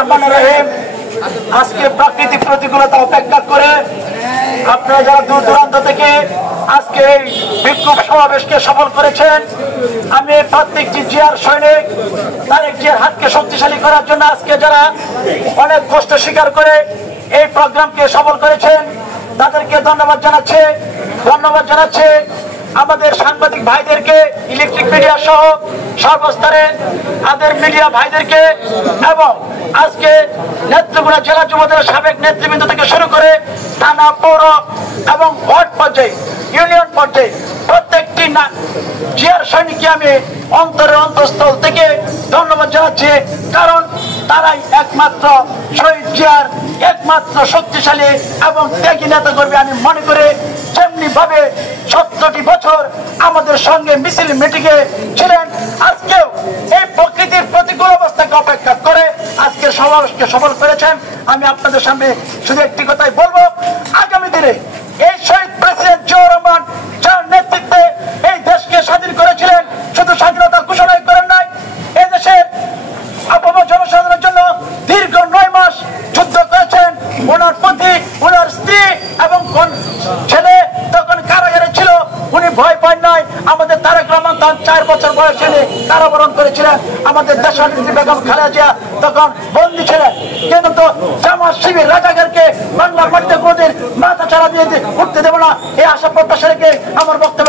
রহমানির রহিম। আজকে প্রাকৃতিক প্রতিকূলতা উপেক্ষা করে আপনারা যারা দূর দূরান্ত থেকে আজকে এই বিক্ষোভ সমাবেশকে সফল করেছেন, আমি প্রত্যেকটি জিয়ার সৈনিক তারেক জিয়ার হাতকে শক্তিশালী করার জন্য আজকে যারা অনেক কষ্ট স্বীকার করে এই প্রোগ্রামকে সফল করেছেন তাদেরকে ধন্যবাদ জানাচ্ছে আমাদের সাংবাদিক ভাইদেরকে, ইলেকট্রিক মিডিয়া সহ সর্বস্তরে আমাদের মিডিয়া ভাইদেরকে, এবং আজকে নেত্রকোনা জেলা যুবদলের সাবেক নেতৃবৃন্দ থেকে শুরু করে থানা, পৌর এবং ওয়ার্ড পর্যায়ে, ইউনিয়ন পর্যায়ে প্রত্যেকটি জিয়ার সৈনিককে আমি অন্তরের অন্তঃস্থল থেকে ধন্যবাদ জানাচ্ছি। কারণ তারাই একমাত্র শহীদ জিয়ার একমাত্র শক্তিশালী এবং ত্যাগী নেতা কর্মী আমি মনে করে, যেমনি ভাবে 17টি বছর আমাদের সঙ্গে মিছিল মিটিংয়ে ছিলেন, আজকেও এই প্রকৃতির প্রতিকূল অবস্থাকে অপেক্ষা করে আজকের সমাবেশকে সফল করেছেন। আমি আপনাদের সামনে শুধু একটি কথাই বলবো, আগামী দিনে এই শহীদ প্রেসিডেন্ট জিয়াউর রহমান যার নেতৃত্বে এই দেশকে স্বাধীন করেছিলেন, শুধু স্বাধীনতা ঘোষণাই করেন নাই, এই দেশের আপামর জনসাধারণের জন্য দীর্ঘ 9 মাস যুদ্ধ করেছেন। ওনার পতি, ওনার স্ত্রী এবং ছেলে তখন কারাগারে ছিল, উনি ভয় পান নাই। আমাদের তারেক রহমান তখন 4 বছর বয়সে কারাবরণ করেছিলেন। আমাদের দেশনেত্রী বেগম খালেদা জিয়া তখন বন্দী ছিলেন। কিন্তু জামাত শিবির রাজাকারকে বাংলার মাটিতে কোনদিন মাথা চাড়া দিয়ে উঠতে দেব না, এই আশা প্রত্যাশা রেখে আমার বক্তব্য